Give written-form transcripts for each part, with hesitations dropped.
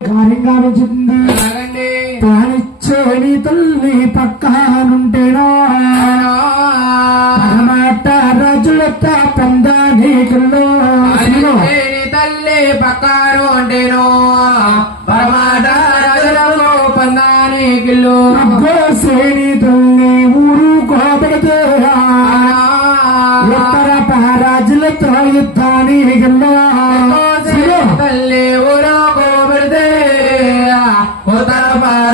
కార్యంగా పెంచుతుంది. తానిచ్చేని తల్లి పక్కనుంటేనో మాట రాజులత పందానీకుల్లో తల్లి పక్కను ఉంటేనో పరమాట రాజులకు పందానీకుల్లో శ్రేణి తల్లి ఊరు కోపడితే ఉత్తర రాజులతో యుద్ధానీకుల్లో తల్లి ఊరు కోపడితే ఉత్తర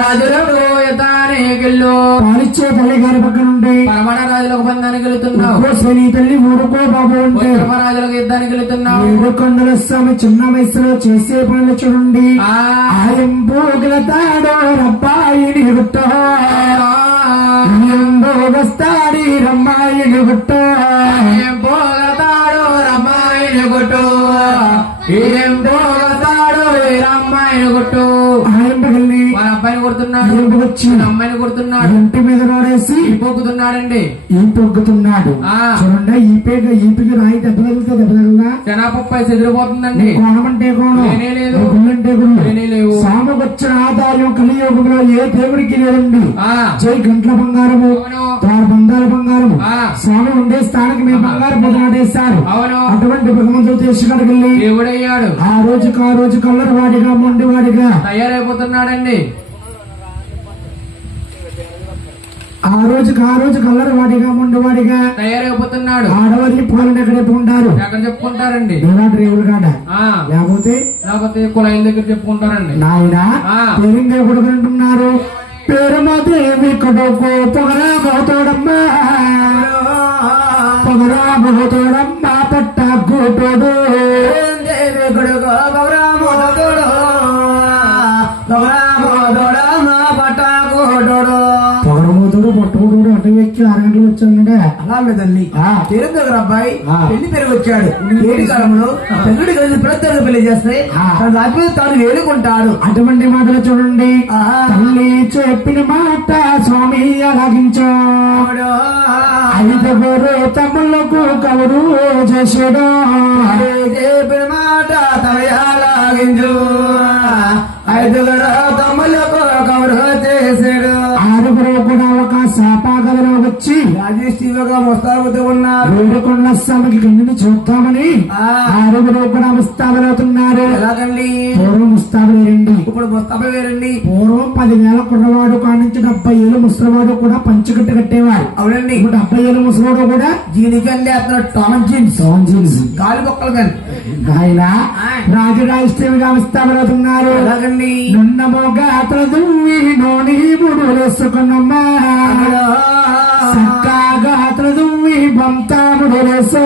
రాజులకు యుద్ధానీకుల్లో పాలిచ్చే తల్లి గారి పక్కన ఉంటే పరమట రాజులకు బంధానికి వెళుతున్నావు. శ్రేణి తల్లి ఊరుకో బాబు ఉంటే రాజులకు యుద్ధానికి వెళుతున్నావు. ఏడుకొండల స్వామి చిన్న వయసులో చేసే పనులు చూడండి. ఆయన పోగలతాడో రబ్బాయిని గుట్టో వస్తాడి రమ్మాయిని గుట్టో పోగతాడు రమ్మాయిని గుట్టు ఏం పోగతాడు రమ్మాయిని గుట్టు ఆయన పగల్ని వాళ్ళ అబ్బాయిని కొడుతున్నాడు, వచ్చి అమ్మాయిని కొడుతున్నాడు, ఇంటి మీద నోడేసి పొక్కుతున్నాడండి. ఈ పొగ్గుతున్నాడు. చూడండి ఈపికి రాయి దెబ్బతగులుతా జనాపప్పై చెదిరిపోతుందండి. కోణమంటే కోణం, లేదు గుళ్ళంటే గుళ్ళు. లేవు. సామకొచ్చిన ఆదాయం కలియుగంలో ఏ దేవుడికి లేదండి. జై గంటల బంగారము, బంగాల బంగారము. స్వామి ఉండే స్థానానికి మేము బంగారు పొదనాటేస్తారు. అటువంటి భగవంతుడు తీసుకెళ్ళి దేవుడయ్యాడు. ఆ రోజు కల్లర వాడిగా మొండివాడిగా తయారైపోతున్నాడండి. ఆ రోజు కల్లర వాడిగా మొండివాడిగా తయారైపోతున్నాడు. ఆడవాళ్ళని పూలని ఎక్కడ ఉంటారు, ఎక్కడ చెప్పుకుంటారండి? రేవులు కాడ లేకపోతే కుళాయిల దగ్గర చెప్పుకుంటారండి. నాయన పేరింగా కొడుకుంటున్నారు. పేరుమదేవి కొడుకు పొగరాబోతోడమ్మా పొగరాబోతోడమ్మా పట్ట గోటోడు దేవి కొడుకు పొగరాబోతోడు పొగరాబోతోడమ్మా పట్ట గోటోడు పొగరబోతుడు పొట్టోడు అటు వ్యక్తి 6 గంటలు వచ్చాడే. అలా లేదండి తీరం దగ్గర అబ్బాయి పెళ్లి పెరిగి వచ్చాడు. ఏడు కాలంలో పెళ్లి కలిసి ప్రతి పెళ్లి చేస్తే రాత్రి తాను వేడుకుంటాడు. అటువంటి మాటలు చూడండి. తల్లి చెప్పిన మాట స్వామి అలాగించాడు. 5 తమ్ముళ్లకు కబురు చేసాడు. చెప్పిన మాట తల్లి అలాగించు. 5 తమ్ముళ్లకు కబురు చేసాడు. 6 కూడా ఒక శాపాగదిలో వచ్చి రాజేశ్వరిగా ముస్తాబుతూ ఉన్నారు. వేడుకొండ స్వామికి కన్నుని చూద్దామని 6 కూడా ముస్తాబులవుతున్నారు. ఎలాగండి? పూర్వం ముస్తాబులేరండి, ఇప్పుడు ముస్తాబు వేరండి. పూర్వం 10 వేల కుర్రవాడు కానించి 70 ఏళ్ళు ముసలివాడు కూడా పంచకట్టు కట్టేవాడు. అవునండి. ఇప్పుడు 70 ఏళ్ళు ముసలివాడు కూడా జీనికండి అతను టామ్ జీన్స్ గాలి బొక్కలు కానీ ఆయన రాజరాజేశ్వరిగా ముస్తాబులవుతున్నారు. ఎలాగండి? నున్నమోగా అతను దువ్వి నోని ముడు వేసుకున్నమ్మా చక్కగా అతను దువ్వి బంతాముడు వేసో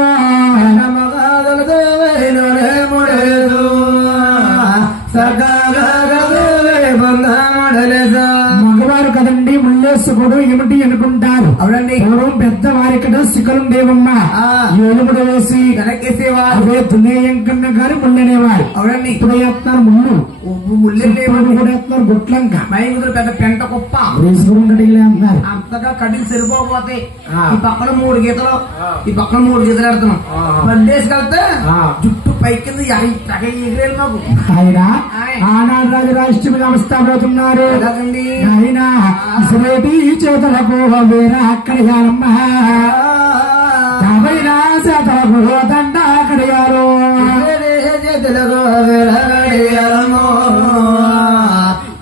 మగవారు కదండి ముళ్ళేసుకోడు ఏమిటి అనుకుంటారు. అవునండి. పూర్వం పెద్దవారి కదా సిక్కలుండేవమ్మా ఏలుముడు వేసి వెనకేసేవారు. అవే దున్నేయం కన్నా గాని ముళ్ళనేవారు. అవునండి. ఇప్పుడు వేస్తున్నారు ముళ్ళు, ముళ్ళు కూడా వేస్తున్నారు గుట్లంక మైముదురు పెద్ద పెంట కుప్ప వేసుకుంటే అంటున్నారు. అంతగా కడ్డీలు సరిపోతే ఈ పక్కన 3 గీతలు ఈ పక్కన 3 గీతలు పెడుతున్నాం. బండేసుకెళ్తే జుట్టు పైకి ఎగిరేది మాకు. ఆయన ఆనాడు రాజు రాష్ట్రమిగా అవస్థాపడుతున్నారు. ఆయన ఇసులేటి చేతులకు వేరే అక్కడియాలమ్మ కాబైనా చేతులకు దండ అక్కడియారు చేతులకు వేరమ్మో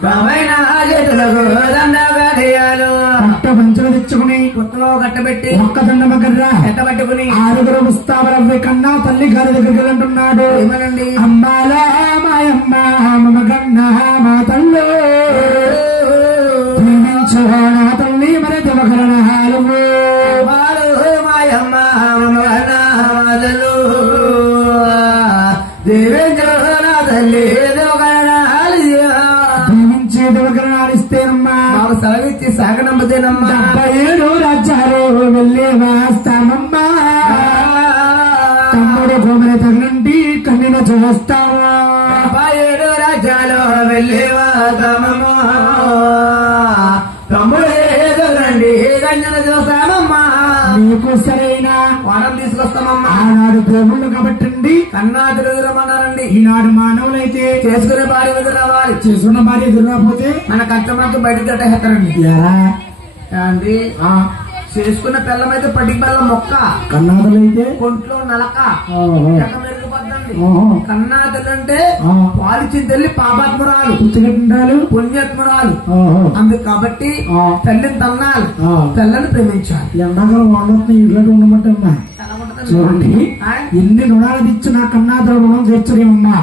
కాబైనా చేతులకు దండ కడియాలు. పట్ట పంచులు తెచ్చుకుని కొత్తలో కట్టబెట్టి ఒక్క దండమ కర్రా కట్టబెట్టుకుని 6 ముస్తాబరవ్వి కన్నా తల్లి గారి దగ్గరికి అంటున్నాడు. ఏమనండి? అమ్మాలా మాయమ్మ మగన్నా మా తల్లి నా తల్లి మరి దేవకరణాలు మాయమ్మ మగన్నాలు దేవేంద్ర తల్లి దేవకరణాలు దీవించి దేవకరణాలు ఇస్తేనమ్మా మాకు సెలవిచ్చి సాగనంబతేనమ్మా 77 రాజ్యాలు వెళ్ళే వాస్తామమ్మా తమ్ముడు కోమరి తగినంటి కన్నిన చూస్తావా 77 రాజ్యాలు వెళ్ళే వాస్తామమ్మా తమ్ముడే రండి కన్యన చూస్తామమ్మా నీకు సరైన వరం తీసుకు తీసుకొస్తామమ్మా. ఆనాడు దేవుళ్ళు కాబట్టండి కన్నా తిరుగురమన్నారండి. ఈనాడు మానవులైతే చేసుకునే భార్య ఎదురు రావాలి. చేసుకున్న భార్య ఎదురు రాకపోతే మన కష్టమంతా బయటకు కట్టేస్తారండి. ఎలా అండి చేసుకున్న పిల్లమైతే పటికి బెల్లం మొక్క, కన్నాదులైతే కొంట్లో నలక మెరుగుపద్దండి. కన్నా తల్లి అంటే పాలిచ్చిన తల్లి పాపాత్మురాలు, పుణ్యాత్మురాలు. అందుకు కాబట్టి తల్లిని తన్నాలి, పిల్లని ప్రేమించాలి. ఎండాకాలం వాళ్ళని ఇళ్ళ ఉండమంటమ్మా. చూడండి ఎన్ని రుణాలు ఇచ్చి నా కన్నాదుల రుణం తీర్చలేమమ్మా.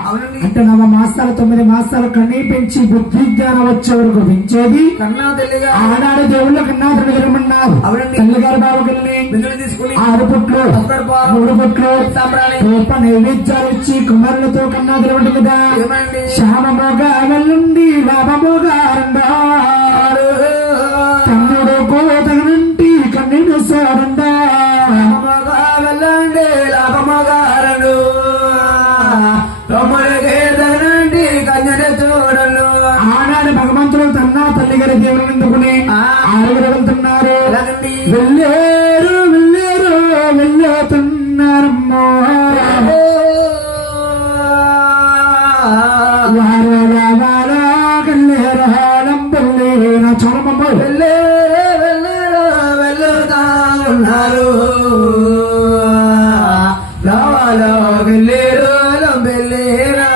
అంటే 9 మాసాలు 9 మాసాలు కన్నీ పెంచి బుద్ధి జ్ఞానం వచ్చే వరకు పెంచేది కన్నా తల్లిగా. ఆనాడు దేవుళ్ళు కన్నాదులు ఎదురమన్నారు. తల్లిగారి బావకెళ్ళి తీసుకుని 6 పుట్లు 3 పుట్లు రూప నైవేద్యాలు ఇచ్చి కుమారులతో కన్నాదులు ఉంటుంది కదా. శ్యామమోగా వెళ్ళండి లాభమోగా రండాడు, తమ్ముడు కోతగనంటి కన్నీడు సోరండా. వెళ్ళండి లాభమగారను, తమ్ముడికి కన్యని చూడను. ఆనాడు భగవంతుడు తన్నా తల్లిగారి దేవుని ఎందుకుని 6 వెళ్తున్నారు. వెళ్ళేరు వెళ్ళేరు వెళ్ళుతున్నారమ్మో. చోళమ్మ వెళ్ళేరు వెళ్ళేరు వెళ్ళుతా ఉన్నారు. లవాలో వెళ్ళేరు వెళ్ళేరు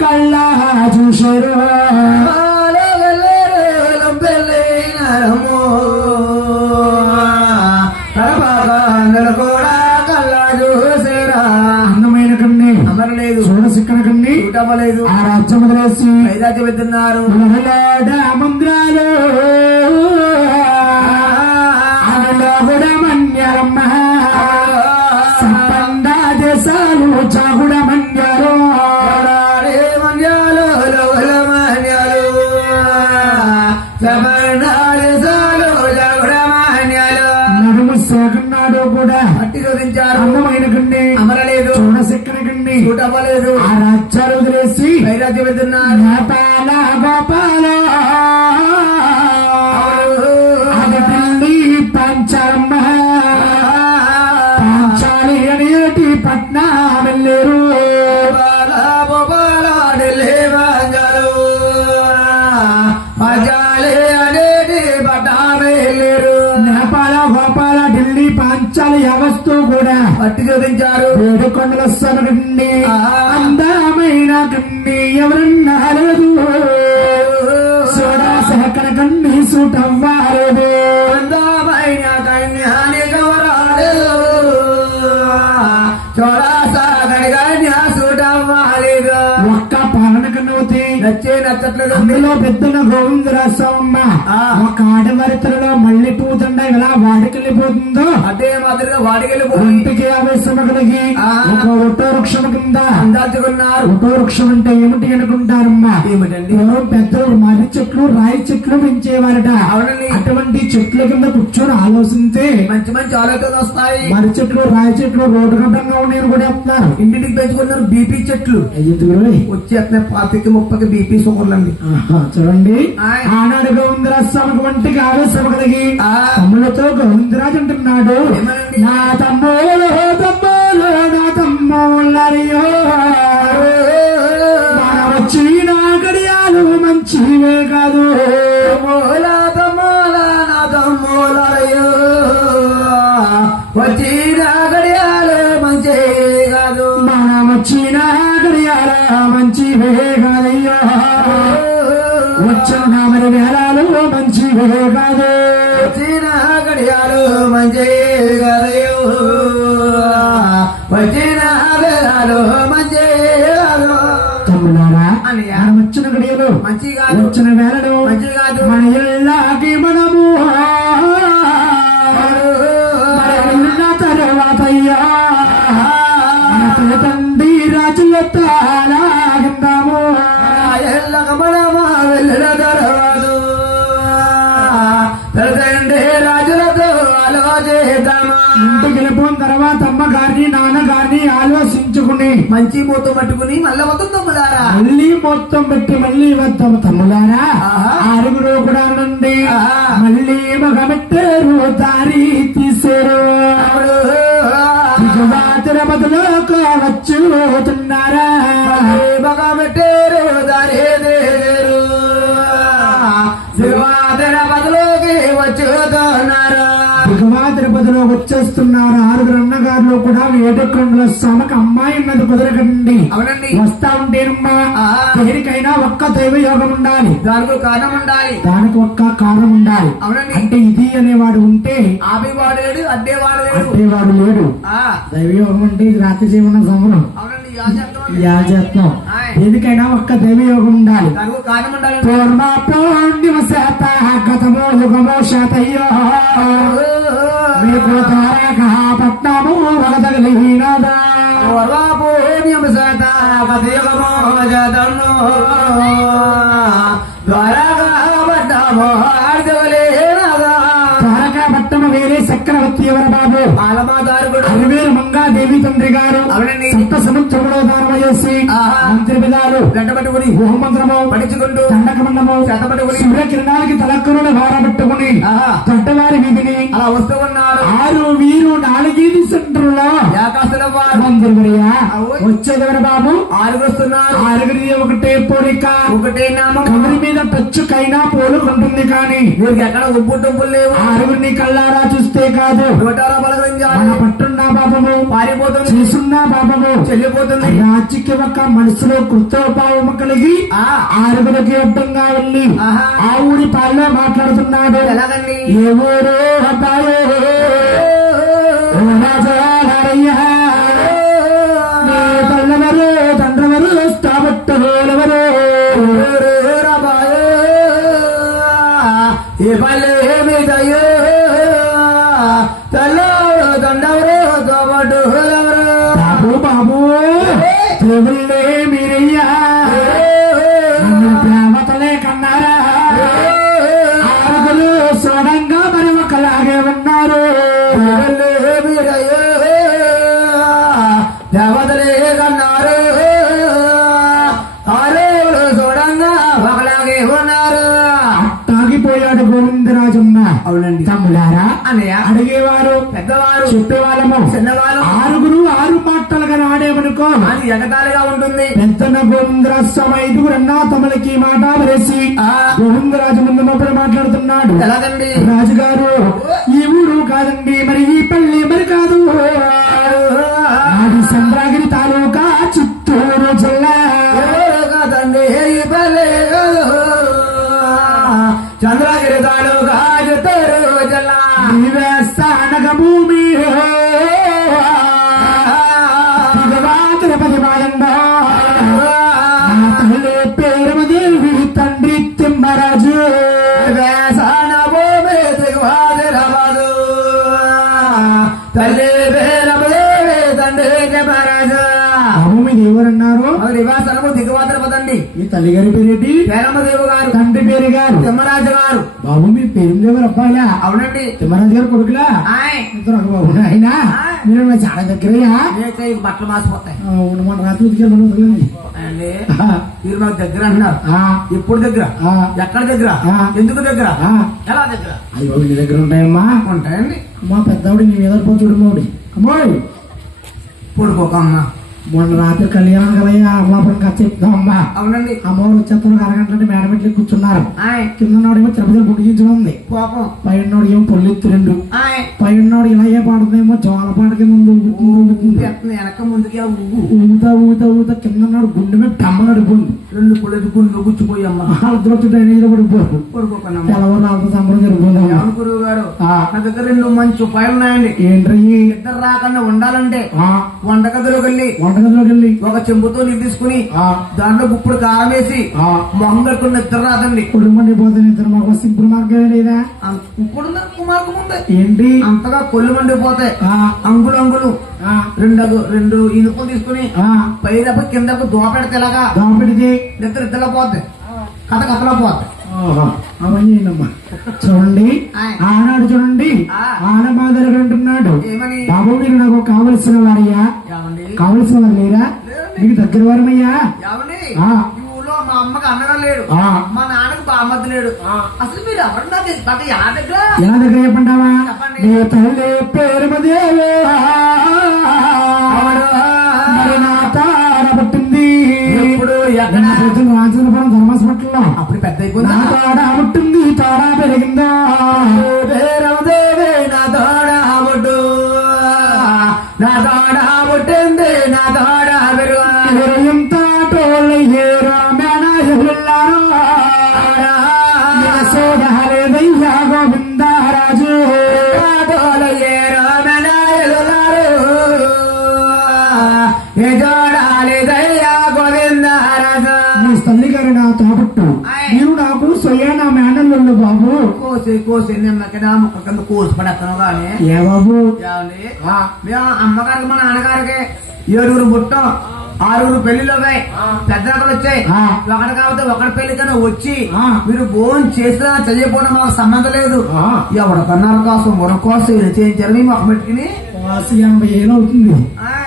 కళ్ళ చూసారు. కూడా కళ్ళ చూసారా. అందమైన కన్నీ అమరలేదు, చూడసిక్కన కన్నీ చూడలేదు. ఆ రాజ్యం వదిలేసి ఐదాచి వెళ్తున్నారు. మందిరాలు అందులో కూడా మన్యాలమ్మ. సంపండ దేశాలు చాగుడ మన్యాలు మన్యాలు మన్యాలు నడుము సోకన్నాడు కూడా మట్టి చూపించారు. అందమైన కన్నీ అమరలేదు, చూడసిక్కన కన్నీ చూడలేదు. ఆ రాజ్యాలు వదిలేసి ఐదాచి వెళ్తున్నారు. గోపాల గోపాల అది పిల్లి పంచమ్మ. పంచాలి అనేటి పట్న వెళ్ళారు. అనేది పట్టా వెళ్ళారు. నేపాల గోపాల ఢిల్లీ పాంచాలి అవస్తూ కూడా పట్టి చూపించారు. 7 కొండల సొరగండి అందమైన కన్ని ఎవరన్నా లేదు. సోడా సహకర కన్ని సూటవ్వాలేదు. అందమైన కన్యాని గౌరాలేదు, చోరాసాగడి కన్యా సూటవ్వాలేదు. ఒక్క పాలన కన్నవుతే నచ్చే నచ్చట్లేదు. అందులో పెద్దన గోవిందరాసమ్మ ఒక ఆడవారితలలో మళ్ళీ పూతండ ఇలా వాడికెళ్ళిపోతుందో అదే మాదిరిగా వాడికెళ్ళిపోయి ఇంటికి ఆవేశం కలిగి ఒక ఒట్టో వృక్షం కింద అందాచుకున్నారు. ఒట్టో వృక్షం అంటే ఏమిటి అనుకుంటారమ్మా? ఏమిటండి? పూర్వం పెద్దలు మర్రి చెట్లు రాయి చెట్లు పెంచేవారట. అవునండి. అటువంటి చెట్ల కింద కూర్చొని ఆలోచిస్తే మంచి మంచి ఆలోచనలు వస్తాయి. మర్రి చెట్లు రాయి చెట్లు రోడ్డు గడ్డంగా ఉండేవి కూడా చెప్తున్నారు. ఇంటికి పెంచుకున్నారు బీపీ చెట్లు. వచ్చేస్తున్నాయి 25-30 బీపీ షుగర్లండి. చూడండి ఆనాడు గోవిందరాజస్వామికి వంటికి ఆవేశం కలిగి తమ్ములతో గోవిందరాజు అంటున్నాడు, నా తమ్ములు తమ్ములు నా తమ్ముళ్ళరియో మన వచ్చిన గడియాలు మంచివే కాదు. నా తమ్ముళ్ళరియో వచ్చిన గడియాలు మంచి కాదు. మనం వచ్చిన గడియాల మంచివే కాదయ్యో. వచ్చిన మరి వేలాలు మంచివే కాదు. వచ్చిన గడియాలు మంచి కాదయ్యో. వచ్చిన వేలాలు మంచి కాదు. తమ్ములారా అన్నయ్య, వచ్చిన గడియలు మంచి కాదు, వచ్చిన వేళలు మంచి కాదు. మన ఇళ్ళకి మనము ఉన్న తర్వాత అయ్యా తండ్రి రాజులతో అలాగిందాము. వెళ్ళిన తర్వాత తండ్రి రాజులతో ఆలోచిద్దామా. ఇంటికి వెళ్ళిపోయిన తర్వాత అమ్మగారిని నాన్నగారిని ఆలోచించుకుని మంచి మొత్తం పట్టుకుని మళ్ళీ వద్దాం తమ్ములారా. మళ్ళీ మొత్తం పెట్టి మళ్ళీ వద్దాం తమ్ములారా. ఆరుగురు కూడా నుండి మళ్ళీ మగబెట్టారు, దారి తీసారు. తిరుపతిలోకి వచ్చుతున్నారా, మగబెట్టారు దారి తీసారు. తిరుపతిలోకి వచ్చుతున్నారా, తిరుపతిలో వచ్చేస్తున్నారు. ఆరుగురు అన్నగారులు కూడా ఏడుకొండల స్వామికి అమ్మాయి ఉన్నది కుదరకండి. అవునండి. వస్తా ఉంటేనమ్మా దేనికైనా ఒక్క దైవ యోగం ఉండాలి, దానికి కారణం ఉండాలి, దానికి ఒక్క కారణం ఉండాలి. అవునండి. అంటే ఇది అనేవాడు ఉంటే ఆపేవాడు లేడు, అడ్డేవాడు లేడు, అడ్డేవాడు లేడు. దైవ యోగం అంటే ఇది రాత్రి జీవన సమరం, అవునండి. యాజత్వం. దేనికైనా ఒక్క దైవ యోగం ఉండాలి, దానికి కారణం ఉండాలి. పూర్ణ పూర్ణిమ శాత గతమో యుగమో శాతయ్యో మీకు తారక పట్నము వగదగలినదా పూర్ణిమ శాత గతయుగమో జతము ద్వారకాపట్నము అర్ధవలేనదా. తారకాపట్నము వేరే చక్రవర్తి ఎవరు బాబు? ఆలమాదారుగుడు అరవేరు మంగాదేవి తండ్రి గారు. అవునండి. సప్త సముద్రములో దానం చేసి మంత్రి విధాలు గంట పట్టుకుని గోమంత్రము పడించుకుంటూ దండకమండము చేత పట్టుకుని సూర్యకిరణాలకి తలక్కరులు భారపెట్టుకుని తొట్టవారి వీధిని అలా వస్తూ ఉన్నారు. 6 వీరు 4 సెంటర్లో మంత్రివర్యా వచ్చేదెవరు బాబు? ఆరుగురుస్తున్నారు. ఆరుగురి ఒకటే పోలిక, ఒకటే నామం. కవరి మీద టచ్చుకైనా పోలుకుంటుంది కానీ వీరికి ఎక్కడ ఉప్పు టుప్పులు లేవు. ఆరుగురిని కళ్ళారా చూస్తే కాదు, నోటారా బలగంజాలు మన పట్టున్న పాపము పారిపోతుంది, చేసున్న పాపము చెల్లిపోతుంది. రాజకీయ ఒక మనసులో కృతోపావము కలిగి ఆరుగురికి అడ్డంగా వెళ్ళి ఆ ఊరి పాల్లో మాట్లాడుతున్నాడు. ఎలాగండి? ఏ ఊరు అబ్బాయో తల్లవరు తండ్రవరు స్థాపట్టవరు ఏ పల్లె ఏమిదయ్యో తల్లో దండవరు తోబట్టు బాబు బాబు దేవుళ్ళే మీరయ్యా ప్రేమతలే కన్నారా. ఆరుగురు సోడంగా మరి ఒకలాగే ఉన్నారు. దేవతలే కన్నారు, ఆరుగురు చూడంగా ఒకలాగే ఉన్నారు. తాగిపోయాడు గోవిందరాజున్న. అవునండి. తమ్ములారా అన్నయ్య అడిగేవారు, పెద్దవారు చెప్పేవాళ్ళము, చిన్నవారు. ఆరుగురు 6 మాటలుగా ఆడేమనుకో అది ఎగతాళిగా ఉంటుంది. పెద్దన్న గోవిందరాజు స్వామి 5గురు అన్నా తమలకి మాట వేసి గోవిందరాజు ముందు మొదలు మాట్లాడుతున్నాడు. ఎలాగండి? రాజుగారు ఈ ఊరు కాదండి, మరి ఈ పల్లి మరి కాదు, అది చంద్రగిరి తాలూకా చిత్తూరు జిల్లా కాదండి. చంద్రగిరి తాలూకా చిత్తూరు జిల్లా స్థానక భూమి తిరుపతి మాయంగా తల్లి పేరమదేవి తండ్రి తిమ్మరాజు వేసాన భూమి దిగువాదిరమదు తల్లి పేరమదేవి తండ్రి తిమ్మరాజు. భూమి ఎవరన్నారు? నివాసనము దిగువాదిరమదండి. మీ తల్లి గారి పేరేంటి? పేరమ్మదేవి గారు. తండ్రి పేరు గారు తిమ్మరాజు గారు. బాబు మీ పేరు ఎవరు అబ్బాయిలా? అవునండి. తిమ్మరాజు గారు కొడుకులా? ఇద్దరు బాబు ఆయన మీరు చాలా దగ్గరయ్యా. బట్టలు మాసిపోతాయి. మన రాత్రి ఉతికెళ్ళి అండి మీరు మాకు దగ్గర అంటున్నారు. ఎప్పుడు దగ్గర? ఎక్కడ దగ్గర? ఎందుకు దగ్గర? ఎలా దగ్గర? అయ్యో నీ దగ్గర ఉంటాయమ్మా? ఉంటాయండి. మా పెద్దవాడి నీ మీద చూడు మోడి అమ్మోయ్ పడుకోకమ్మా. మొన్న రాత్రి కళ్యాణం కలయ్యా అమలాపురం కథ చెప్తామమ్మా. అవునండి. అమ్మవారు వచ్చేస్తారు అరగంట మేడ మెట్లు కూర్చున్నారు. కింద నాడేమో తిరుపతి పుట్టించనుంది, పాపం. పైన ఏమో పొల్లెత్తు 2, పైన ఇలా ఏ పాడుతుందేమో జోల పాటకి ముందు వెనక ముందుకి ఊతా ఊతా ఊతా కింద నాడు గుండె మీద డమ్మ నడిపోయింది. 2 పుల్లెది గుండు గుచ్చిపోయమ్మా. డ్రైనేజ్ పడిపోరు. పడుకోకన్నా తెల్లవారు 4 సంబరం జరుగుతుంది. గురువు గారు నా దగ్గర 2 మంచి ఉపాయాలు ఉన్నాయండి. ఏంటి? ఇద్దరు రాకుండా ఉండాలంటే వంటగదిలోకి వెళ్ళి ఒక చెంబుతో నీళ్ళు తీసుకుని దాంట్లో గుప్పుడు కారం వేసి మొహం కట్టుకుని నిద్ర రాదండి. మండిపోతే నిద్ర మాకు సింపుల్ మార్గం లేదా? ఇప్పుడు మార్గం ఉంది. ఏంటి? అంతగా కొల్లు మండిపోతాయి. అంగులు 2 ఇనుపులు తీసుకుని పైదప్ప కిందకు దోపెడితే ఇలాగా దోపెడితే నిద్ర ఇద్దరు పోతాయి, కథలా పోతాయి. అవన్నీ చూడండి, ఆనాడు చూడండి ఆనమాదరు అంటున్నాడు. బాబు మీరు నాకు కావలసిన వారయ్యా, కావలసిన వారు లేరా? నీకు దగ్గర వారమయ్యా ఏమండి ఆ. ఈ ఊళ్ళో మా అమ్మకి అన్నగా లేడు ఆ. మా నాన్నకి బామ్మద్దు లేడు అసలు మీరు ఎవరన్నా ఎలా దగ్గర ఎలా దగ్గర చెప్పంటావా చెప్పండి. నీ తల్లి పేరు మదేవో మరి నా తార పుట్టింది ఎప్పుడు ఎక్కడ రాజపురం ధర్మాసపట్లలో అప్పుడు పెద్ద నా అయిపోయిందా తాడ పుట్టింది తాడ పెరిగిందా పేరవదేవే నా తోడ బొడ్డు నా తోడ పుట్టింది నా తోడ ఎంత టోళ్ళయ్యే రామాయణారు సోదరేదయ్యా గోవిందరాజు తోలయ్యే రామనాయలులారు గోవిందరాజు నీ తల్లి గారు నా తోబట్టు ఆయ్. మీరు నాకు సొయ్య నా మేనల్లు బాబు కోసి నిమ్మకినా ముక్క కింద కోసి పడేస్తాను కానీ ఏ బాబు ఏమండి మేము అమ్మగారికి మా నాన్నగారికి 7 పుట్టం 6 పెళ్లిలో పెద్దలు వచ్చాయి ఆ. ఒకటి కాబట్టి ఒకటి పెళ్లికైనా వచ్చి ఆ. మీరు భోజనం చేసినా చెయ్యకపోవడం మాకు సంబంధం లేదు ఆ. ఎవరికన్నారు కోసం మరొక కోసం ఇలా చేయించారు మేము ఒక పెట్టుకుని 80 ఏళ్ళు అవుతుంది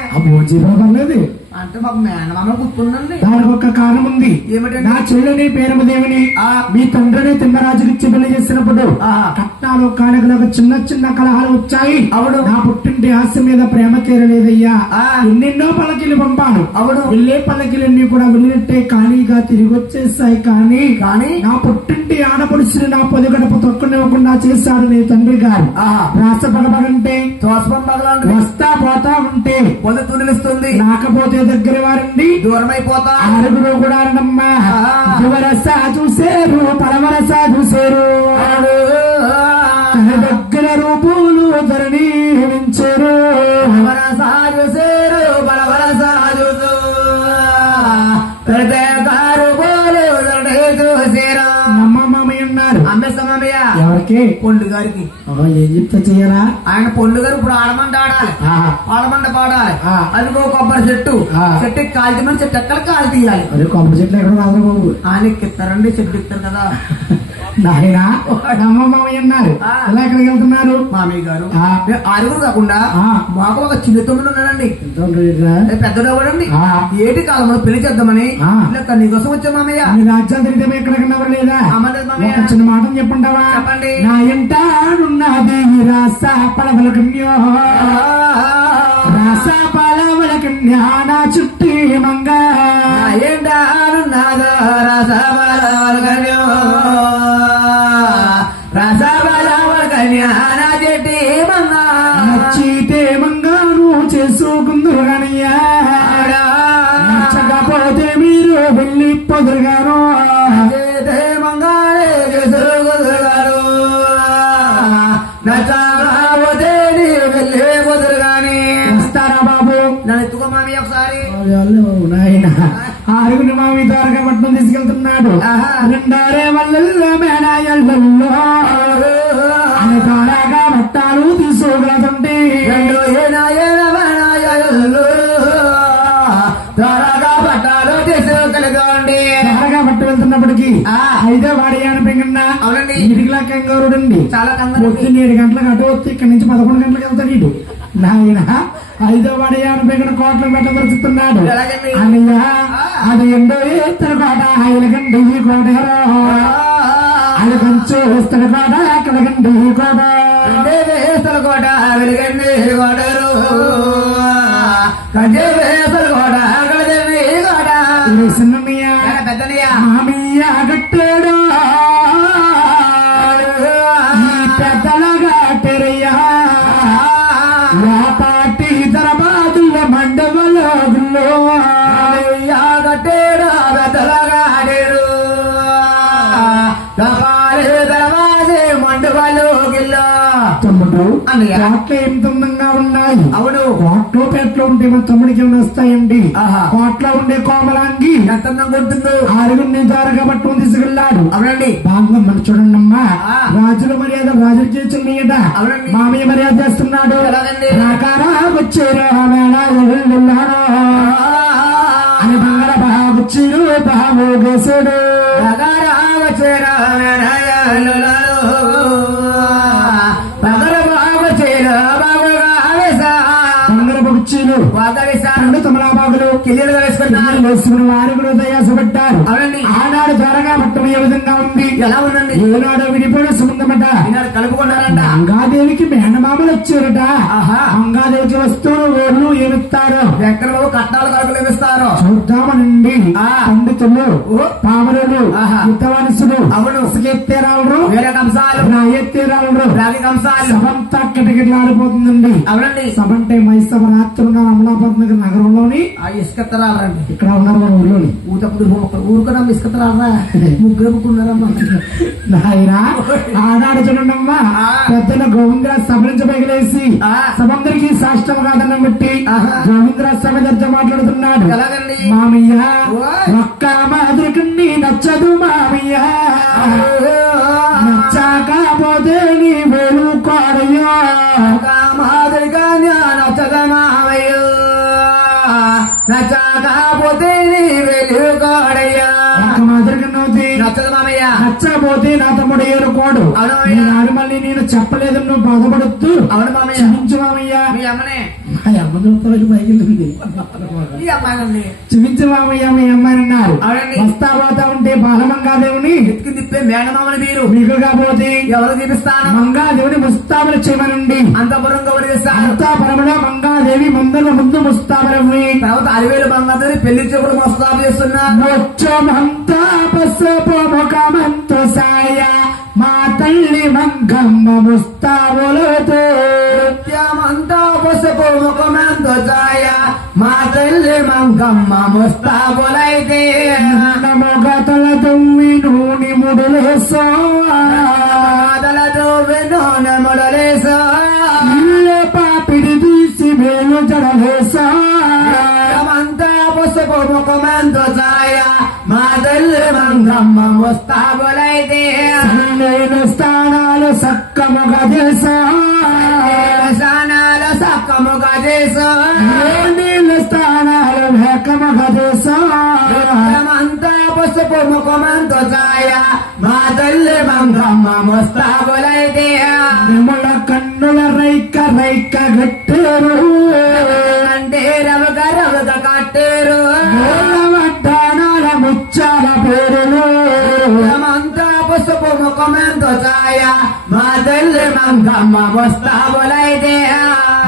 ఆ భోజనం పర్లేదు అంటే మాకు మేనమామ గుర్తుందండి దానికి ఒక కారణం ఉంది ఏమిటండి? నా చెల్లెని పేరమదేవిని ఆ. మీ తండ్రిని తిమ్మరాజుకి ఇచ్చి పెళ్లి చేసినప్పుడు ఆ. కట్నాలు కానుకలకు చిన్న చిన్న కలహాలు వచ్చాయి అవును. నా పుట్టింటి ఆస్తి మీద ప్రేమ తీరలేదయ్యా ఆ. ఎన్నెన్నో పల్లకిలు పంపాను అవును. వెళ్ళే పల్లకిలన్నీ కూడా వెళ్ళినట్టే ఖాళీగా తిరిగి వచ్చేసాయి కానీ కానీ? నా పుట్టింటి ఆడపడుచుని నా పొది గడప తొక్కనివ్వకుండా చేశాడు నీ తండ్రి గారు ఆహా. రాస పగబగంటే తోసపం పగలండి వస్తా పోతా ఉంటే పొద్దు తునిలిస్తుంది నాకపోతే దగ్గర వారండి దూరం అయిపోతా ఆరుగురు కూడా అన్నమ్మా ఆ. యువరస చూసేరు పరవరస చూసేరు తన దగ్గర రూపులు ధరణి మించరు బలవర సాజుసేరు బలవర సాజుసు కారు బోలు చూసేరా నమ్మమ్మయ్య అన్నారు అమ్మేస్తామయ్య ఎవరికి పొండు గారికి ఏం చెప్తా చెయ్యాలా ఆయన పొండు గారు ఇప్పుడు ఆడమంట ఆడాలి ఆడమంట పాడాలి ఆ. అదిగో కొబ్బరి చెట్టు ఆ. చెట్టు కాల్చమని చెట్టు ఎక్కడ కాలు తీయాలి అదే కొబ్బరి చెట్లు ఎక్కడ రాదు బాబు ఆయన ఎక్కిస్తారండి చెట్టు ఎక్కుతారు కదా నాయన నమ్మమ్మయ్య అన్నారు ఆ. ఎలా ఎక్కడికి వెళ్తున్నారు మామయ్య గారు ఆ. మేము ఆరుగురు కాకుండా ఆ. మాకు ఒక చిన్న తమ్ముడు ఉన్నాడండి ఎంత ఉండేదిరా? పెద్దడు కూడా ఆ. ఏటి కాలంలో పెళ్లి చేద్దామని ఆ. ఇలా నీకోసం వచ్చా మామయ్య అన్ని రాజ్యాలు తిరిగితే ఎక్కడికన్నా లేదా అమ్మలేదు మామయ్య. ఒక చిన్న మాట చెప్పంటావా చెప్పండి. నా ఎంటాడున్నది రాస పలవల కన్యో రాస పలవల కన్యా నా చుట్టి మంగ ఏంటానున్నదో రసబలవల్కన్యో రసబలవల్కన్యా నా చెట్టి మన్నా నచ్చితే మంగాను చేసుకుందరు గనయ్యా నచ్చకపోతే మీరు వెళ్ళి పొదురుగాను మంగారే చేసుకుదురుగారు నచ్చకపోతే వెళ్ళే పొదురుగాని వస్తారా బాబు నన్ను ఎత్తుకో మామి ఒకసారి నాయన ఆరుగురు మామి ద్వారకా పట్నం తీసుకెళ్తున్నాడు ఆహా. రెండారే వల్ల మేనాయల్లో త్వరగా బట్టాలు తీసుకోగలదండి రెండు ఏనాయలు త్వరగా పట్టాలు తీసుకోగలగండి త్వరగా బట్ట వెళ్తున్నప్పటికీ ఆ. ఐదో వాడయ్యాను పెంగన్న అవునండి. ఇటుకలా కంగారుడండి చాలా కంగారు పొద్దున్న 7 గంటలకు అటు వస్తే ఇక్కడి నుంచి 11 గంటలకు వెళ్తాడు ఇటు నాయన ఐదో వాడయ్యాను పెంగన కోట్ల పెట్ట దొరుకుతున్నాడు ఎలాగండి? అన్నయ్య ఆ. అది ఎండో ఎత్తర కోట ఐలకండి ఈ కోటలో అది కొంచెం వస్తాడు కోట అక్కడకండి ఈ కోట వేసలు కోట వెలుగండి కోటరు కంటే వేసలు కోట కడదండి కోట చిన్నయ్య పెద్దనయ్య మామయ్య కట్టాడు ఈ పెద్దలగా టెరయ్యా పాటి దరబాదుల మండపలో కట్టేడు పెద్దలగా ఆడాడు దరవాజే మండువలు గిల్లో తమ్ముడు అన్నయ్య. కోట్లు ఏం తొందంగా ఉన్నాయి అవును కోట్లో పెట్లో ఉంటే మన తమ్ముడికి ఏమైనా వస్తాయండి ఆహా. కోట్లో ఉండే కోమలాంగి ఎంత అందంగా ఉంటుందో ఆరుగురిని ద్వారగా పట్టుకుని తీసుకెళ్లాడు అవునండి బాగా మన చూడండమ్మా ఆ. రాజుల మర్యాద రాజులు చేస్తున్నాయట అవునండి. మామయ్య మర్యాద చేస్తున్నాడు ఎలాగండి? రాకారా వచ్చారు అని బంగార బాబుచ్చిరు బాబు గేసుడు బంగార బుచ్చిలు పండు తమలాబాగులు కిల్లీలుగా వేసుకున్నారు. వేసుకుని వారు కూడా దయాసపడ్డారు. అవునండి. ఆనాడు త్వరగా పట్టం ఏ విధంగా ఉంది, ఎలా ఉందండి? ఏనాడు విడిపోయిన సుమందమట. ఈనాడు కలుపుకున్నారంట. గంగాదేవికి మేనమామలు వచ్చారట. ఆహా. గంగాదేవికి వస్తువులు ఓర్లు ఏమిస్తారు, ఎక్కడ బాబు కట్నాలు కడుపులు ఏమిస్తారు చూద్దామనండి. పండితులు, పామరులు, ఆహా. యుద్ధవనసులు, అవును. ఎత్తేరాలరు, వేరే కంసాలు, ఎత్తేరాలరు, రాగి కంసాలు. సభంతా కిటకిటలాడిపోతుందండి. అవునండి. సభ అంటే మైసభ రాత్రి ఉన్నారు అమలాబాద్ నగర్ నగరంలోని. ఆ ఇసుకత్తరాలండి ఇక్కడ ఉన్నారు మన ఊర్లోని. ఊరుకున్నా ఇసుకత్తరాలరా ముగ్గురు ముగ్గున్నారమ్మా. నాయన ఆనాడు చూడండమ్మా, పెద్దల గోవిందరాజ్ సభ నుంచి పైకిలేసి సభందరికీ సాష్టం కాదన్నం పెట్టి గోవిందరాజ్ సభ దగ్గర మాట్లాడుతున్నాడు. ఎలాగండి? మామయ్య ఒక్క మాదిరికండి నచ్చదు మామయ్య, నచ్చాకపోతే నీ వేలు కోడయ్యో, మాదిరిగా నచ్చద మామయ్య, నచ్చకపోతే నీ వేలు కోడయ్యా. నచ్చదు మామయ్య, నచ్చకపోతే నా తమ్ముడు ఏరుకోడు. అవును మళ్ళీ నేను చెప్పలేదు, నువ్వు బాధపడద్దు. అవును మామయ్య. చూపించు మామయ్య. మీ అమ్మనే అమ్మ చూస్తాడు బయలుంది. ఈ అమ్మాయినండి. చూపించు మామయ్య మీ అమ్మాయి అన్నారు. అవునండి. వస్తా పోతా ఉంటే బాలమంగాదేవుని ఎత్తుకి తిప్పే మేనమామని మీరు మీకు కాకపోతే ఎవరు చూపిస్తాను? మంగాదేవుని ముస్తాబులు చేయమనండి. అంతపురం గౌరవిస్తాను. అంతాపురంలో మంగాదేవి ముందర ముందు ముస్తాబులవి. తర్వాత 10,000 మంది పెళ్లి చెప్పుడు మస్తాబు చేస్తున్నా. మొచ్చమంతా పసుపు ముఖమంతో సాయ మా తల్లి మంగమ్మ ముస్తాబులతో, అంతా పసుపు ముఖమంతో ఛాయ మా తల్లి మంగమ్మ ముస్తాబులైతే, మొగతల తుమ్మి నూనె ముడులేసో, నూనె ముడలేసో, ఇల్లే పాపిడి తీసి మేలు జడలేసో, అంతా పసుపు ముఖమంతో ఛాయ మా తల్లి మంగమ్మ ముస్తాబులైతే, నేను స్థానాలు సక్కముగా చేసా, స్థానాలు సక్కముగా చేసో, నీళ్ళ స్థానాలు వేకముగా చేసా, అంతా పసుపు ముఖమంతో ఛాయ మా తల్లి మంగమ్మ ముస్తాబులైతే, నిమ్మల కన్నుల రైక రైక గట్టేరు, అంటే రవక రవక కట్టేరు, వడ్డానాల ముచ్చాల పేరులు, అంతా పసుపు ముఖమంతో ఛాయ మా తల్లి మంగమ్మ ముస్తాబులైతే.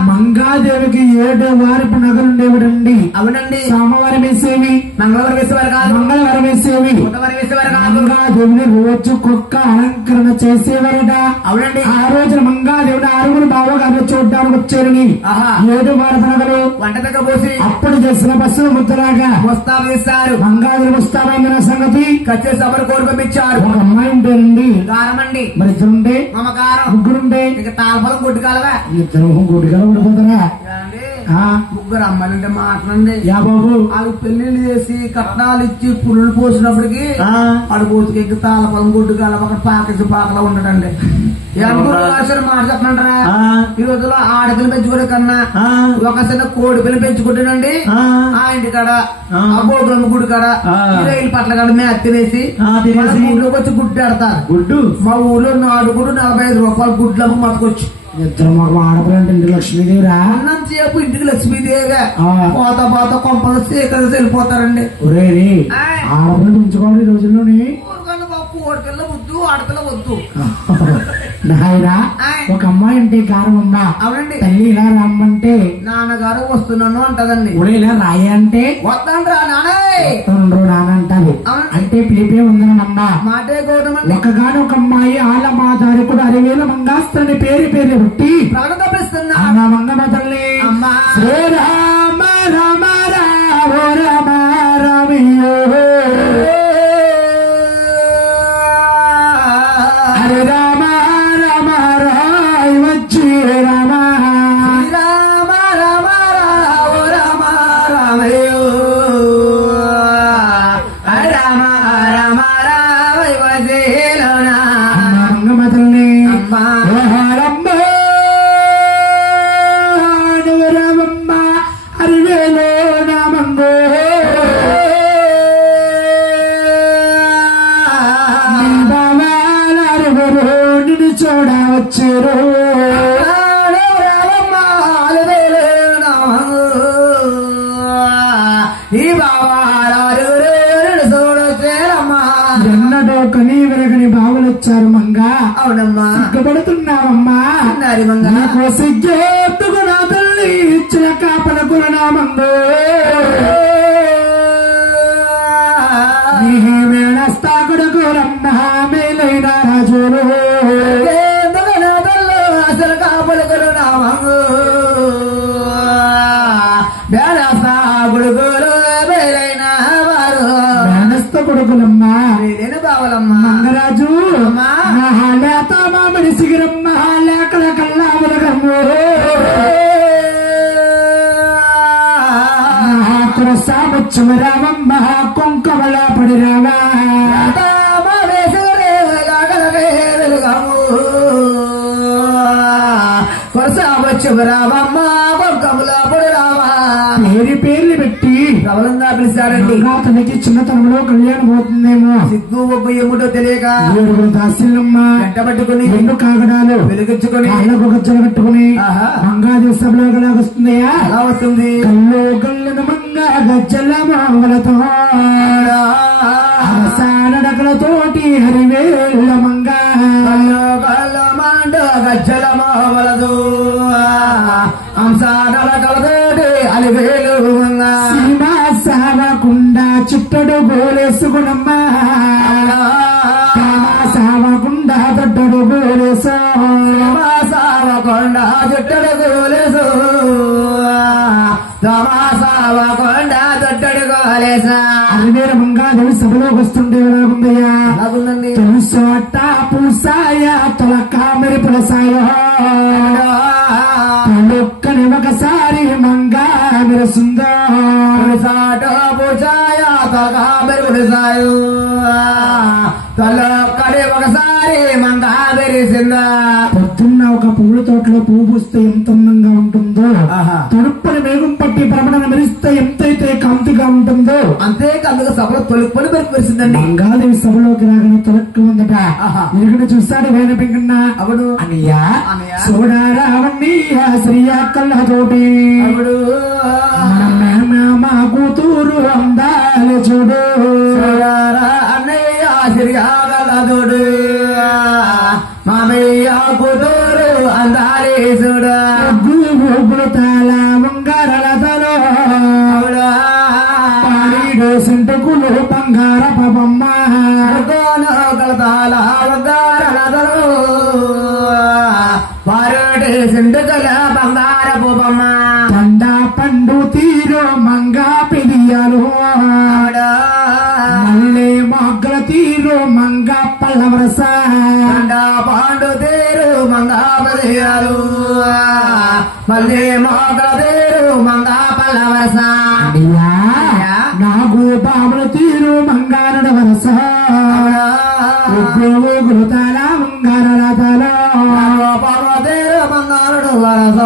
మంగాదేవికి 7 వారపు నగలుండేవిడండి. అవునండి. సోమవారం వేసేవి, మంగళవారం వేసేవారు కాదు, మంగళవారం వేసేవి, బుధవారం వేసేవారు కాదు. మంగాదేవిని రోజు కుక్క అలంకరణ చేసేవారట. అవునండి. ఆ రోజున మంగాదేవిని 6 బావగారు చూడడానికి వచ్చారని 7 వారపు నగలు వంట దగ్గర పోసి అప్పుడు చేసిన బస్సులు ముద్దలాగా ముస్తాబు చేస్తారు. మంగాదేవి ముస్తాబైన సంగతి కచ్చే సభలు కోరి పంపించారు. ఒక అమ్మాయి ఉంటేనండి, గారమండి, మరి ఇద్దరుండే మమకారం, ముగ్గురుండే, ఇక తాళపలం కొట్టుకాలవా. ఇద్దరు గుడిగా ఉండిపోతారా? ముగ్గురు అమ్మాయిలంటే మాట్లాడండి. యా బాబు, వాళ్ళు పెళ్లిళ్ళు చేసి కట్నాలు ఇచ్చి పుల్లులు పోసినప్పటికి ఆడు పోతుకి తాళపలం కొట్టుకాల అక్కడ పాకేసి పాకలా ఉండటండి. మాట చెప్పమంటారా? ఈ రోజుల్లో ఆడపిల్ల పెంచుకోవడం కన్నా ఒక చిన్న కోడి పిల్ల పెంచుకుంటానండి. ఆ ఇంటి కాడ ఆ గోగులమ్మ గుడి కాడ రైలు పట్ల కాడ మేము తినేసి ఊళ్ళోకి వచ్చి గుడ్డు ఆడతారు. గుడ్డు మా ఊళ్ళో 4 గుడ్డు 45 రూపాయలు గుడ్లమ్మ మతకొచ్చు. ఇద్దరు మాకు ఆడపిల్లంటే ఇంటి లక్ష్మీదేవిరా. అన్నం సేపు ఇంటికి లక్ష్మీదేవి పోత పోత కొంపలు సేకరించి వెళ్ళిపోతారండి. ఒరే ఆడపిల్ల పెంచుకోవాలి ఈ రోజుల్లోని. కోడిపిల్ల వద్దు, ఆడపిల్ల వద్దు. నాయనా ఒక అమ్మాయి అంటే గారమమ్మా. అవునండి. తల్లి ఇలా రమ్మంటే నాన్నగారు వస్తున్నాను అంటదండి. ఒరే ఇలా రాయ అంటే వస్తాండ్రా నానే నానంటారు. అంటే పిలిపే ఉందనమ్మా. మాటే గౌరవం. ఒకగాని ఒక అమ్మాయి ఆల మా దారికుడు 60,000 మంగాస్త్రని పేరు పెట్టి ప్రకటిస్తున్నా మంగమ్మ తల్లి అమ్మా. శ్రీరామ రామ రామ రామ రామయ్యో హరే రామ రామ రాయ్ వచ్చి రామ రామ రామ రామ రామ రామయ్యో రామ రామ రామ వజేలోనా మంగమ్మ తల్లి అమ్మా. బంగారి మంగ నీకు సిగ్గేందుకు నా తల్లి ఇచ్చిన కాపలకు నా మందు మేనస్తాకుడుకు రమ్మ మేలైన రాజులు నా తల్లు అసలు కాపలకు నా మంగు మేనస్తాకుడుకులు మేలైన వారు మేనస్త కొడుకులమ్మ మేలైన బావలమ్మ మంగరాజు మహాలేత మామిడి సిగిరమ్మ లేకల కల్లామలగమ్ము సామచ్చమరామమ్మ కొంకమల పడిరావా రామమ్మ కొంకముల పడిరావా పేరు పేర్లు పెట్టి ప్రబలంగా పిలిచారండి అతనికి చిన్నతనంలో కళ్యాణం అవుతుందేమో సిగ్గు ఒగ్గు ఏమిటో తెలియక ఏడుగురు దాస్యులమ్మ వెంట పట్టుకుని రెండు కాగడాలు వెలిగించుకుని కాళ్ళకు గజ్జలు కట్టుకుని ఆహా. మంగాదేవి సభలో వస్తుందయా ఎలా వస్తుంది కళ్ళు కళ్ళను మంగా గజ్జల మామలతో నడకలతోటి హరివేళ్ళ మంగా మండ గజ్జల మామలదు అంశాడలకలతోటి అలివేలు సీమా సావకుండా చిట్టడు గోలేసుకునమ్మా సావకుండా దొడ్డడు గోలేసో సావకొండ జుట్టడు గోలేసు సావకొండ జుట్టడు గోలేసా అలివేల మంగాదేవి సభలోకి వస్తుంటే ఎలాగుందయ్యా అలాగుందండి తెలుసోట పూసాయ తొలక మెరుపుల సాయో ఒక్కని ఒకసారి మంగా మెరుస్తుందో సాట పూజాయ తగా మెరుగుడిసాయు తలొక్కడి ఒకసారి మంగా మెరిసిందా పొద్దున్న ఒక పూల తోటలో పువ్వు పూస్తే ఎంత అందంగా ఉంటుందో ఆహా. తడుప్పని మేఘం పట్టి భ్రమణ మెరిస్తే ఎంతైతే కాంతిగా ఉంటుందో అంతేకాదు సభలో తొలుపుని మెరిసిందండి మంగాదేవి సభలోకి రాగానే తొలక్కు ఉందట ఆహా. ఎరుగుడు చూస్తాడు వేణ పెంకన్నా అవును అనియా అన్నయ్య. చూడారావణి శ్రీయా కళ్ళతోటి అప్పుడు మా కూతురు అందాలు చూడు అన్నయ్య సిరియాగలదుడు మామయ్య కూతురు అందాలేసుడు గూగులు తాళ ఉంగారల తలో పాడేసింటుకులు బంగార పబమ్మ కలతాల బంగారలదలు పారేటి సిండుకల బంగారపు బొమ్మ పండ పండు తీరు మంగా పిలియాలు మల్లె మొగ్గల తీరు మంగా పల్లవరస పాండు తేరు మంగా పదియాలు మళ్ళీ మోగల తేరు మంగా పల్లవరస నాగు బాబుల తీరు మంగారడ వరస గోగులు తాళ మంగారల తల తేరు బంగారుడు వరస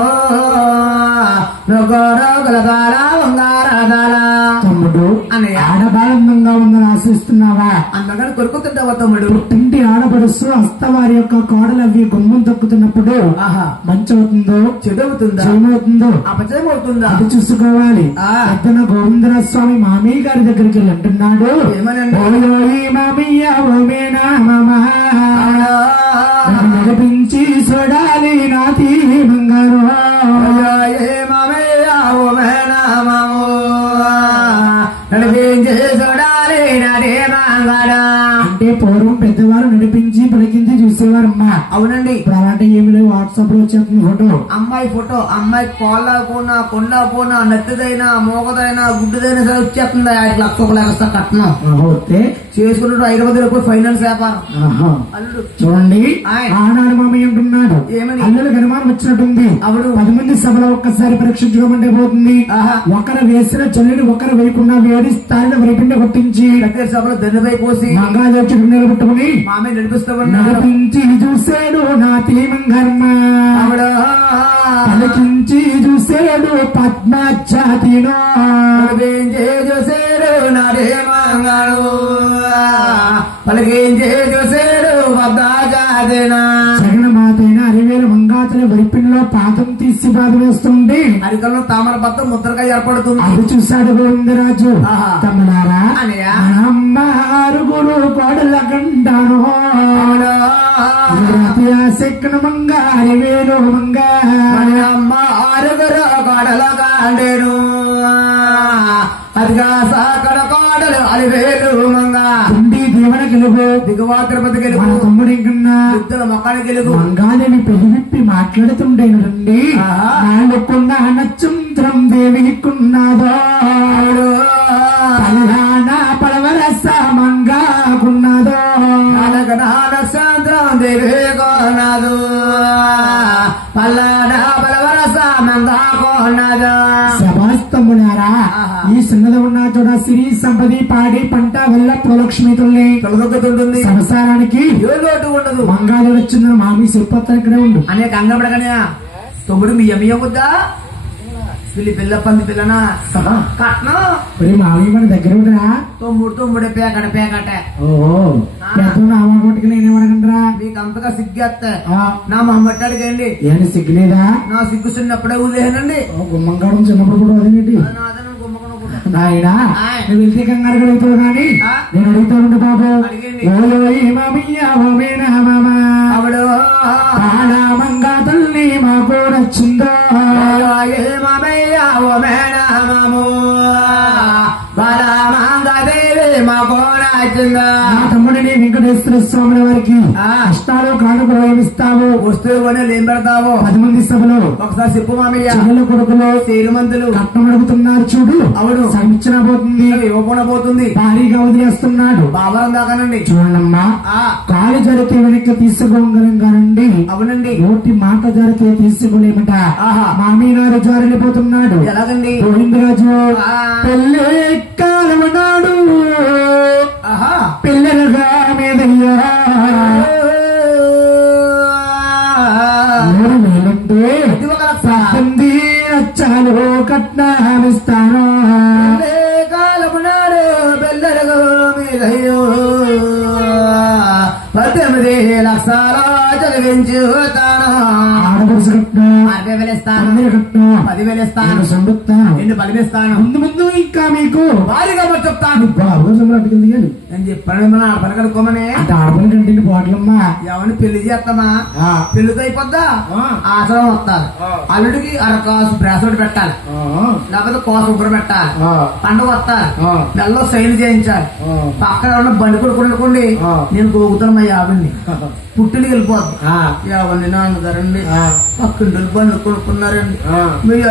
రోగుల తాళ బంగారదాల తమ్ముడు అన్నయ్య. ఆడబాలందంగా ఉందని ఆశిస్తున్నావా అందగాని కొరుకుతుంటావా తమ్ముడు పుట్టింటి ఆడపడుస్తూ అస్తవారి యొక్క కోడలు అవి గుమ్మం తొక్కుతున్నప్పుడు ఆహా మంచవుతుందో చెడవుతుందా చేయమవుతుందో అపచయమవుతుందా అది చూసుకోవాలి ఆ. పెద్దన గోవిందర స్వామి మామయ్య గారి దగ్గరికి వెళ్ళి అంటున్నాడు ఏమనండి? ఓయోయి మామయ్య ఓమేనా మామా నన్ను నడిపించి చూడాలి నాతి బంగారు అంటే పూర్వం పెద్దవారు నడిపించి పలికించి చూసేవారమ్మా అవునండి ఇప్పుడు అలాంటి ఏమి లేవు వాట్సాప్ లో వచ్చేస్తుంది ఫోటో అమ్మాయి ఫోటో అమ్మాయి కోళ్ళ పోనా కొండ పోనా నత్తిదైనా మోగదైనా గుడ్డుదైనా సరే వచ్చేస్తుంది 5 లక్షల ఎక్స్ట్రా కట్నం వస్తే చేసుకున్నట్టు 500 రూపాయలు ఫైనాన్స్ వ్యాపారం ఆహా. అల్లుడు చూడండి ఆయ్. ఆనాడు మామయ్య అంటున్నాడు ఏమని? అల్లుడు గణమానం వచ్చినట్టుంది అవును. 10 మంది సభలో ఒక్కసారి పరీక్షించుకోమంటే పోతుంది ఆహా. ఒకరు వేసిన చెల్లిని ఒకరు వేయకుండా వేడి స్థాయిలో వరిపిండి కొట్టించి దగ్గర సభలో దెన్నపై పోసి మంగాదేవి చుట్టూ నిలబెట్టుకుని మామే నడిపిస్తూ ఉన్నాడు నడిపించి చూసాడు నా తీమంగర్మ పలికించి చూసాడు పద్మజాతినో చూసాడు నాడే మంగాడు పలికించే చూసాడు పద్మజాతినా జగన్మాతైన అరివేలు మంగాతల వరిపిండిలో పాదం తీసి బాధ వేస్తుంటే అరికల్లో తామర పత్రం ముద్రగా ఏర్పడుతుంది అది చూశాడు గోవిందరాజు ఆహా. తమ్ముడారా అన్నయ్య. అమ్మ ఆరుగురు కోడల కంటాను సెక్కన మంగ అరివేలు మంగ అమ్మ ఆరుగురు కోడలు కాండేను అదిగా సాకడ కోడలు అలివేలు మంగ తుండి దీవెన గెలుపు దిగువా తిరుపతి గెలుపు మన తమ్ముడి కన్నా యుద్ధల మొక్కని గెలుపు మంగాదేవి పెళ్లి విప్పి మాట్లాడుతుండేను రండి నాలుకున్న నచ్చుంత్రం దేవికున్నాదో పల్లాన పలవరస మంగాకున్నదో నక్షత్రం దేవి కొన్నదు పల్లాన పలవరస మంగాకున్నదో సభాస్తములారా ఈ చిన్నది ఉన్న చోట సిరి సంపది పాడి పంట వల్ల ప్రలక్ష్మితుల్ని తొలగొక్కుతుంటుంది సంసారానికి ఏ లోటు ఉండదు మంగాదేవి వచ్చిందని మామి చెప్పొత్తాను ఇక్కడే ఉండు అనేక అంగపడకనే తొమ్మిది మియ్య వద్దా పిల్లి పిల్ల పంది పిల్లనా కట్నం మామి మన దగ్గర ఉండరా తొమ్మిడే పేకటే కొట్టుకు నేనేమడగండ్రా మీకు అంతగా సిగ్గేస్తే నా మమ్మట్టి అడిగండి ఏంటి సిగ్గులేదా నా సిగ్గు చిన్నప్పుడే ఊదేనండి గుమ్మంగాడం చిన్నప్పుడు కూడా అదేంటి నాయనా నువ్వు వెళ్తే కంగారు అడుగుతావు కానీ నేను అడుగుతా ఉంటే బాబు ఆవిడ మంగా తల్లి మాకు నచ్చిందో మామయ్య ఓ మేనమాము బాలమాంగదేవి మాకు నచ్చిందా నా తమ్ముడిని వెంకటేశ్వర స్వామి వారికి కష్టాలు కానుకలు ఏమిస్తావు వస్తువులు కొని ఏం పెడతావు 10 మంది సభలో ఒకసారి చెప్పు మామయ్య చెల్లెల కొడుకులు శ్రీమంతులు కట్నం అడుగుతున్నారు చూడు అవును సంచన పోతుంది ఇవ్వకుండా పోతుంది భారీగా వదిలేస్తున్నాడు బాబరం దాకానండి చూడమ్మా కాలు జరిగితే వెనక్కి తీసుకోగలం కానండి అవునండి నోటి మాట జరిగితే తీసుకోలేమట మామీనారు జారిపోతున్నాడు ఎలాగండి గోవిందరాజు పెళ్ళి కాలమన్నాడు పిల్లలుగా మీదయ్యా 3,000 18 లక్షలు కట్నామిస్తాను కాలమన్నాడు పిల్లలుగా మీదయ్యో 18 లక్షల చదివించుతాను ఆడపడుచు కట్నం 60,000 ఇస్తాను 10,000 ఇస్తాను నిన్ను బలిపిస్తాను ముందు ఇంకా మీకు భారీగా మరి చెప్తాను బాబు అటుకెళ్ళి నేను చెప్పాను మన ఆడపని కనుక్కోమని అంటే ఆడపని కంటే బాటలమ్మా ఎవరిని పెళ్లి చేస్తామా పెళ్లితో అయిపోద్దా ఆశ్రమం వస్తారు అల్లుడికి అరకాసు బ్రాస్లెట్ పెట్టాలి లేకపోతే కోస ఉగ్ర పెట్టాలి పండుగ వస్తారు నెలలో సైన్ చేయించాలి పక్కన ఉన్న బండి కొడుకుండి నేను గోగుతాను మా యాభైని పుట్టిని వెళ్ళిపోద్ది ఎవరిని నాన్నగారండి పక్కింటి బండి కొనుక్కున్నారండి మీరు